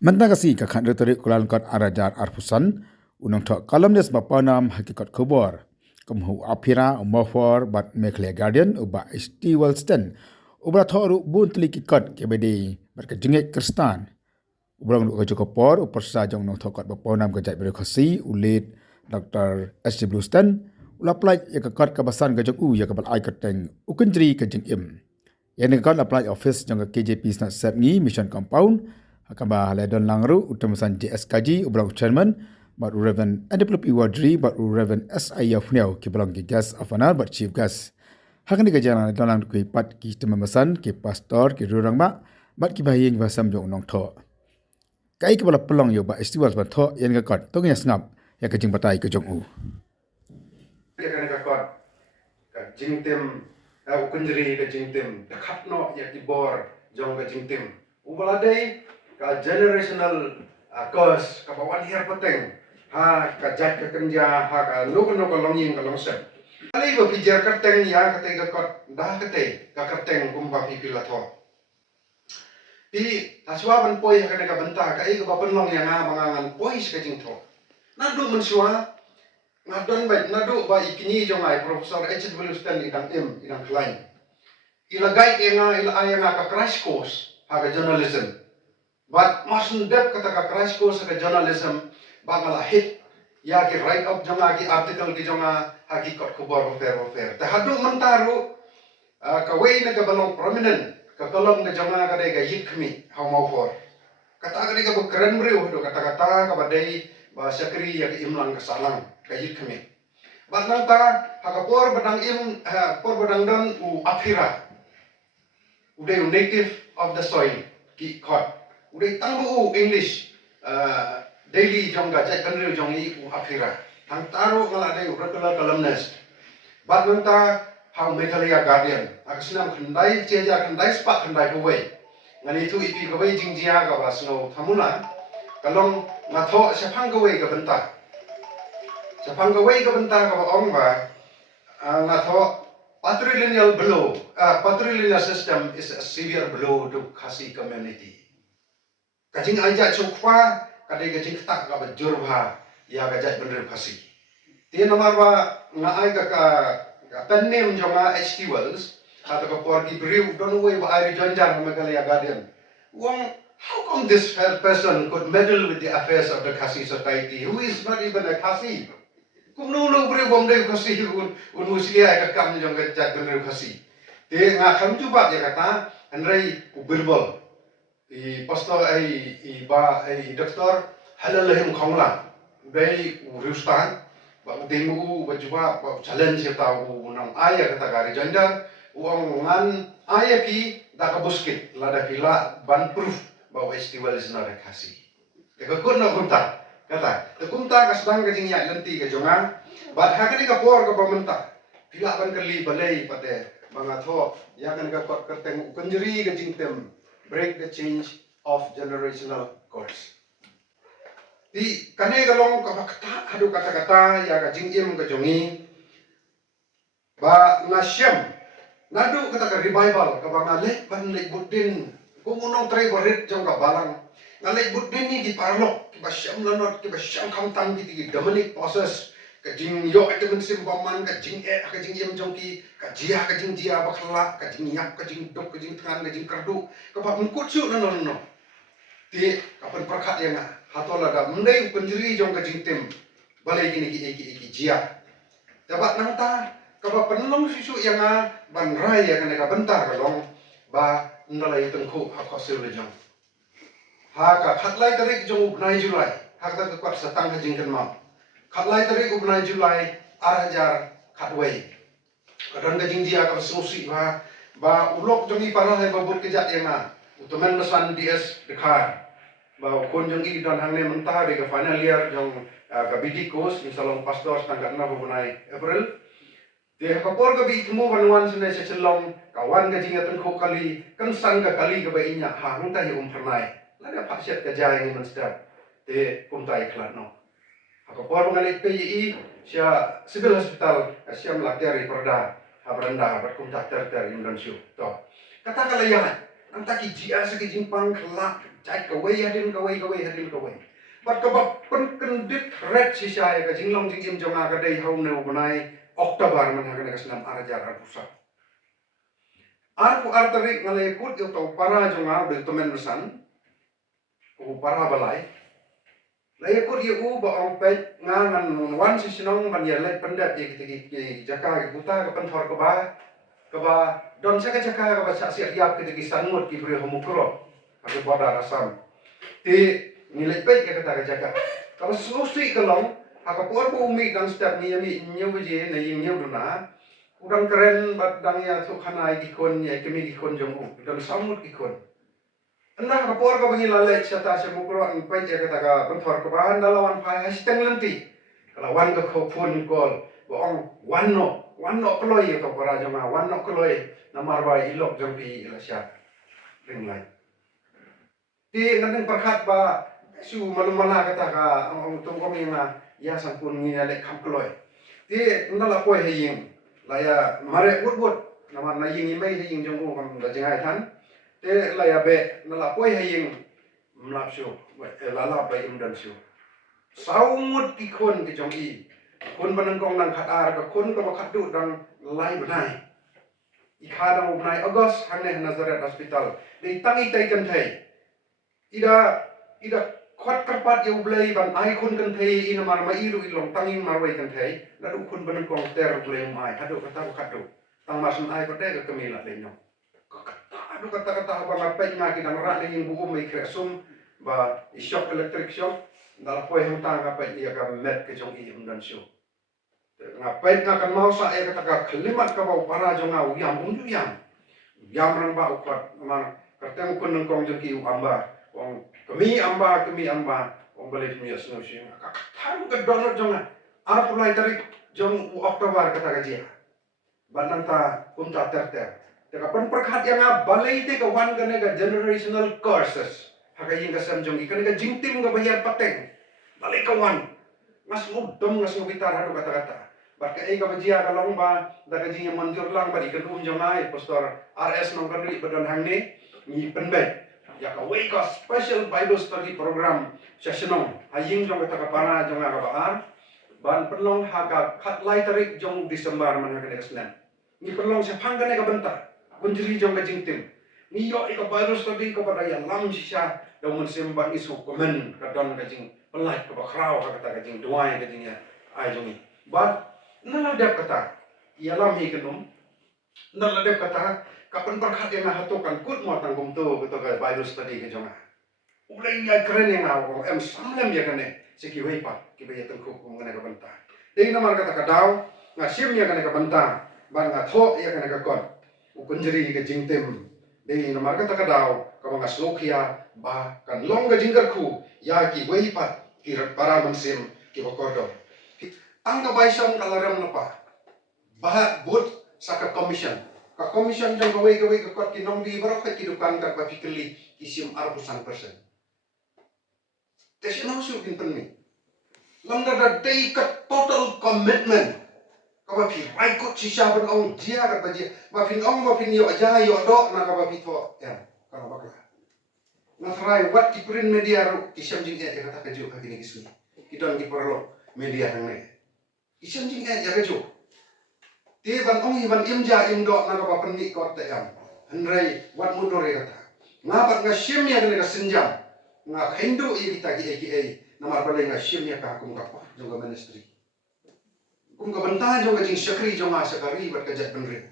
Mentang kasi kakak retorik kulan kot arajar arfusan, unang tok kolumnis bapanam hakikat kubur. Kemhu apira umafor bat Mekhle Guardian uba HT Wellston. Ubra thoru bun teliki kot kebede berkejengik Kristan. Ubrang lu kajok kopor upersa jong nong thokot bapanam kejat birokrasi ulit Dr. S.J. Blueston. Ulaplai ya kekot kabasan kajok ya kabal ai keteng ukenjri kejeng im. Yang nekot apply office jong KJP snat set ngi mission compound akaba haledon langru utamasan JSKG ubrang chairman but Reverend Adeplop Iwadri but Reverend S.I. Yafneu kibalang ki gas afana but chief gas. Hakan ni kajana dalang ki pat ki temamasan ki pastor ki rurang ba bat ki bahing basam jong nong tho. Kai kibala pelong yo ba istiwas ba tho yang nekot tongnya snap ya kajing batai ke jong u. Kan kakot ka jingtim ukunjeri ka jingtim khatno ya tibor jong ka jingtim ubaladai ka generational curse ka bawan her pateng ha ka jat ka kenja ha ka nuk longing ka longset ali go pijar kateng ya ka te kakot dah ka te ka kateng kumba pipilatho pi aswaban poi ha ka benta ka ai ka bapenlong yang mangangan poi ka jingtho nadu mensua ngadon baik nadu ba ikini jongai Profesor H. Wellston idang idang klain ilagai ila ayanga ka crash course ha journalism but masun dep kata ka crash course ka journalism bangal hit ya ki write up jonga ki article ki jonga ha ki kot kubor fair ta hadu mentaru ka wei na ka balong prominent ka kolom ka jonga ka dai ka hit khmi ha mau for kata ka dai ka bekeren mriu do kata ka badai ba sakri ya ki imlang ka salang kayit kami. Bat nanta hakapor badang por badang dan aphira. Uday native of the soil ki khot. Uday tangbu English daily jongga jai kanriu jongi aphira. Tang taru ngalade regular columnist. Bat nanta how Meghalaya Guardian. Akasinam khandai ceja khandai spak khandai kuwai. Ngani tu ipi kuwai jingjia ka basno thamuna. Kalong ngatho sepang kuwai ka benta. Sepang kawai ka benta ka ong ba ngatho patrilineal system is a severe blow to Khasi community. Kajing aja chukwa kadai kajing tak ka bajurba ya kajat bener Khasi. Dia nomor ba ngai ka penem jonga HT Wells atau ka porgi brief don't way ba ai jonjar Meghalaya Guardian. Wong how come this person could meddle with the affairs of the Khasi society who is not even a Khasi? Kumnulu beri bom deh Khasi un musia ka kam jong ka jat bener Khasi. Te ngakam juga dia kata andrai ubirbol. I pastor ai doktor halalahim khongla. Dai urustan ba demu ba juga ba challenge ta unang aya kata gari janda uang ngan aya ki da ka buskit lada kila ban proof ba festival is not a Khasi. Ka kunna kunta kata kumta ka sedang ka jingya lenti ka jonga bat hakani ka por ka pamenta pila ban kali balai pate mga tho ya kan ka kot kerteng kunjeri ka jingtem break the change of generational course di kane ka long ka bakta hadu kata-kata ya ka jingim ka jongi ba ngasyam nadu kata ka revival ka bangale ban lek budin kumunong tray barit jong ka balang ngalai budin ni di parlok ki basyam lanot ki basyam kamtang ki dominic process ka jing yo ka men sim baman ka jing ka jing yem jong ki ka jing jia bakla ka jing yak ka jing dok ka jing tangan ka jing kardu ka ba mengkut su no ti kapan perkhat yang hatola da mendai penjeri jong ka jing tim balai gini ki jia dapat nangta ka ba penlong susu yang ban raya ka bentar ka long ba ndalai tengku ha khosil le jong ha ka khatlai tarik jong ubnai Julai ha ka kwat satang ha jingkan ma khatlai tarik ubnai Julai 8000 khatwei kadang ka jingjia ka susi ba ulok jongi parah hai babut kejat yang utomen mesan DS dekhar ba kon jongi dan hangne mentah de ka final year jong ka BD course insalong pastor tangkat na bunai April dia kapor ka bi temu banuan sene secelong kawan ka jingatan ko kali kan san ka kali ka ba inya ha hangta hi pernai lada pasyat ka jaya ngi menstap te kumtai klat no kapor mengalit PII sia civil hospital sia melakari perda habranda berkumtak ter Indonesia to kata kala ya antaki jia segi jimpang kelak jai kawai hadin kawai bat kabak penkendit red sisa ya ka jinglong jingim jonga ka dei hau ne ubnai Oktober man ha ka senam arajar arpusa arpu artarik ngale kut yo to para jonga be tomen mesan ku para balai lai kut yo ba ong pe ngan wan sisinong ban ya lai pendat ye ki jaka ki buta ka penthor ka ba don saka jaka ka ba sa sia yap ki sangut ki bre homukro ka boda rasam ti nilai pet ya kata jaka kalau selusi kelong haka por bumi dan setiap ni nyew je na ying nyew duna udang keren bat dang ya tu khanai dikon ya kemi dikon jong dan samut dikon anda haka por ka bangi lalai sata se mukro ang pet ya kata ka penthor ka bahan dalawan pai hashtag lenti kalau wan ka phone call boong wanno kloi ka para jama wanno kloi namar ba ilok jong pi ilasya ring lai ti ngan perkhat ba su malumala kata ka ang tungkong nga ya sampun ngi ale kham kloi ti ndala koi heying laya mare but nama na ying imei heying jong kam da jengai than te laya be ndala koi heying mlap su lala ba im dan su saumut ki khon ki jong i khon banang kong nang khatar ka khon ka bakhat du dang lai banai i khadang ubnai August hanne Nazareth Hospital dei tangi tai kan thai ida khot karpat yo blai ban ai khun kan thei in mar ma iru ilong tangin marwai kan thei la du khun ban kong ter blai mai hadu kata khatu tang masun ai ko de ka mila le nyong adu kata ba ngapai nga ki dang ra le ing bu mai kresum ba shock electric shock dal poi hang tang ngapai dia ka met ke jong i dan syo ngapai nga kan mau sa e kata ka khlimat ka ba para jong au yam yam rang ba ukot man kateng kun kong jong ki amba ong kami amba ong balik mi asno shi ka tham ka donor jonga ar pulai tarik jong Oktober kata gaji banang ta kunta ter te ka pan perkhat yang balai te ka wan ka ne ka generational curses haka yin ka sam jong ikan ka jingtim ka bayar pateng balai ka wan ngas mudom ngas ngubitar hadu kata ba ka ka bajia ka long ba da ka jing manjur lang ba ikan jonga pastor RS nong kan ri badan hang ni penbai ya ka wake up special Bible study program sessionong haying jong kata para jong ka baar ban perlong haka khat lai tarik jong Desember man ka nesnan ni perlong sa phangane ka banta kunjri jong ka jingtim ni yo ka Bible study ka pada ya lam sisa daun semban isu komen ka don ka jing pelai ka bakrau ka kata ka jing duai ka jing ya ai jong ni ban naladap kata ya lam hi kenum naladap kata kapan perkhat yang hatukan kut mo tanggung tu betul ke Bible study ke jonga ulai ya keren yang awong samlem ya kene siki weipa ki be tengku ngene ka banta dei namar kata kadau ngasim ya kene ka banta ban ngatho ya kene ka kon ukunjeri ke jingtem dei namar kata kadau ka bang aslokia ba kan long ga jinggar khu ya ki weipa ki para mansim ki bokordo angga baisam kalaram napa bah but saka commission ka commission jang kawai ka kot ki nong di barok ki dukan ka pikeli isim arpusan persen tes no su pinten ni lang da dei ka total commitment ka ba pi ai ko chi sha ban ong dia ka ba ji ba pin ong ba pin yo aja yo do na ka ba pi tho ya ka ba ka na try what ki print media ro ki sam jing ya ka ta ka ju ka ni kisu ki don ki perlo media hang ne ki sam jing ya ka ju ti ban ong ban imja imdo na ka pan ni ko te am henrei wat mundur re kata ngabat nga shim ya ka senjam nga hindu i kita ki namar balai nga shim ya ka kum ka juga ministry kum ka banta juga jing syakri jonga sakari bat ka jat benre